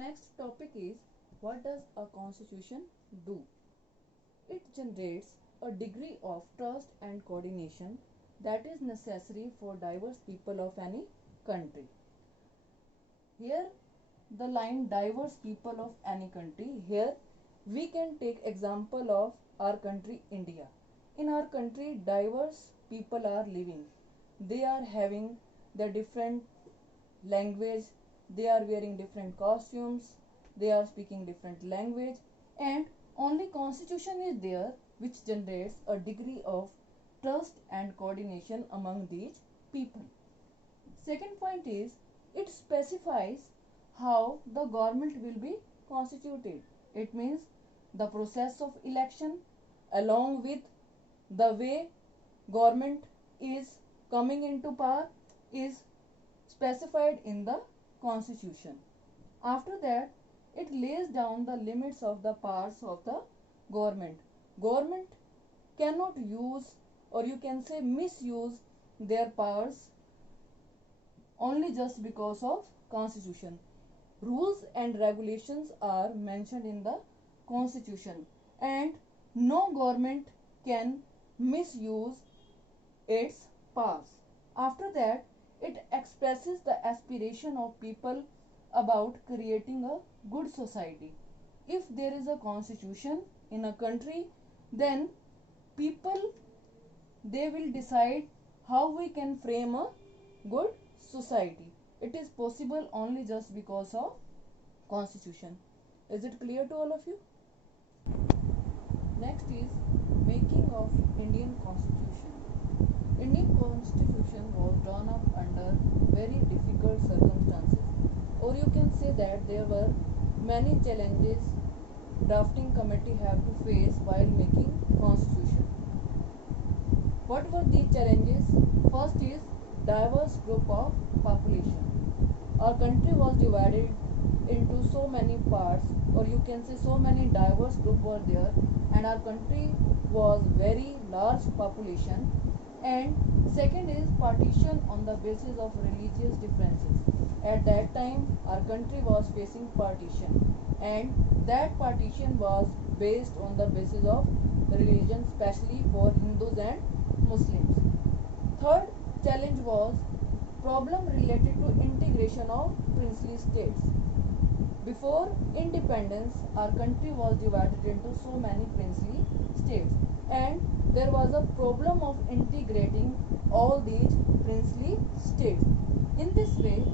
next topic is, what does a constitution do? It generates a degree of trust and coordination that is necessary for diverse people of any country. Here the line diverse people of any country, here we can take example of our country India. In our country diverse people are living. They are having their different language, they are wearing different costumes, they are speaking different language, and only constitution is there which generates a degree of trust and coordination among these people. Second point is, it specifies how the government will be constituted. It means the process of election along with the way government is coming into power is specified in the constitution. After that, it lays down the limits of the powers of the government. Government cannot use, or you can say misuse, their powers only just because of constitution. Rules and regulations are mentioned in the constitution, and no government can misuse its powers. After that, it expresses the aspiration of people about creating a good society. If there is a constitution in a country, then people, they will decide how we can frame a good society. It is possible only just because of constitution. Is it clear to all of you? Next is making of Indian constitution. Indian constitution was drawn up under very difficult circumstances, or you can say that there were many challenges drafting committee have to face while making constitution. What were these challenges? First is diverse group of population. Our country was divided into so many parts, or you can say so many diverse groups were there, and our country was very large population. And second is partition on the basis of religious differences. At that time our country was facing partition, and that partition was based on the basis of religion, especially for Hindus and Muslims. Third challenge was problem related to integration of princely states. Before independence, our country was divided into so many princely states, and there was a problem of integrating all these princely states. In this way,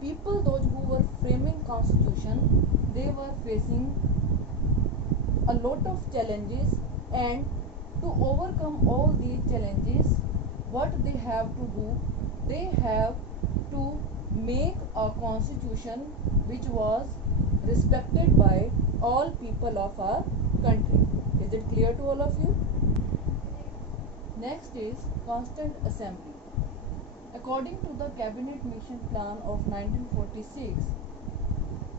people, those who were framing constitution, they were facing a lot of challenges, and to overcome all these challenges, what they have to do, they have to make a constitution which was respected by all people of our country. Is it clear to all of you? Next is Constituent Assembly. According to the Cabinet Mission Plan of 1946,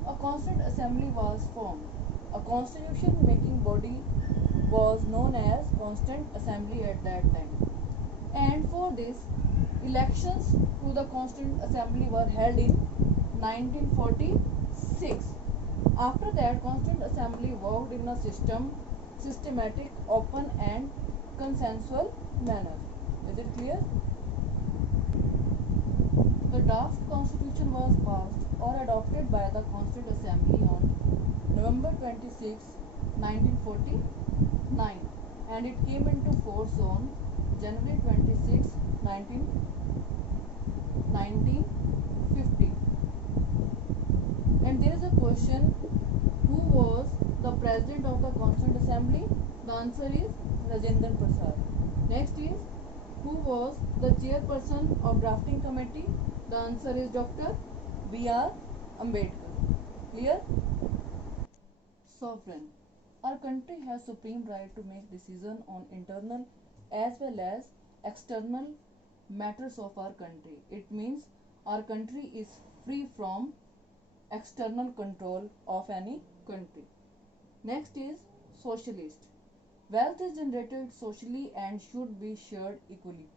a Constituent Assembly was formed. A constitution making body was known as Constituent Assembly at that time. And for this, elections to the Constituent Assembly were held in 1946. After that, Constituent Assembly worked in a systematic, open and consensual manner. Is it clear? The draft constitution was passed or adopted by the Constituent Assembly on November 26, 1949, and it came into force on January 26, 1950. And there is a question, who was the president of the Constituent Assembly? The answer is Rajendra Prasad. Next is, who was the chairperson of drafting committee? The answer is Dr. B.R. Ambedkar. Clear? Sovereign. Our country has supreme right to make decision on internal as well as external matters of our country. It means our country is free from external control of any country. Next is socialist. Wealth is generated socially and should be shared equally.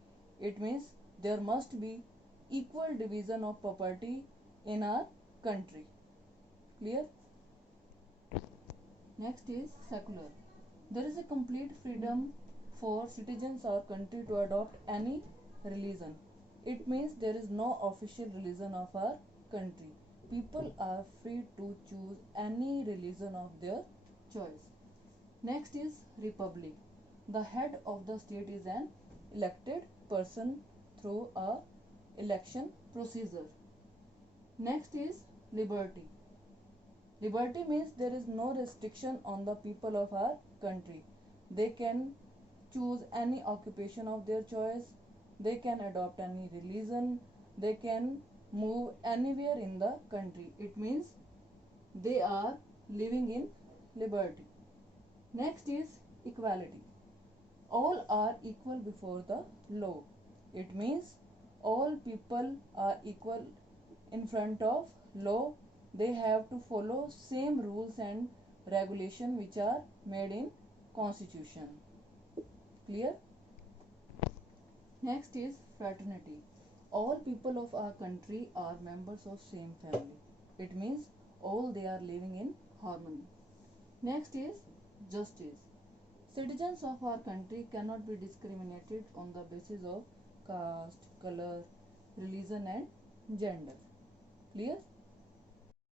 It means there must be equal division of property in our country. Clear? Next is secular. There is a complete freedom for citizens or country to adopt any religion. It means there is no official religion of our country. People are free to choose any religion of their choice. Next is republic. The head of the state is an elected person through a election procedure. Next is liberty. Liberty means there is no restriction on the people of our country. They can choose any occupation of their choice, they can adopt any religion, they can move anywhere in the country. It means they are living in liberty. Next is equality. All are equal before the law. It means all people are equal in front of law. They have to follow same rules and regulation which are made in constitution. Clear? Next is fraternity. All people of our country are members of same family. It means all they are living in harmony. Next is justice. Citizens of our country cannot be discriminated on the basis of caste, color, religion and gender. Clear?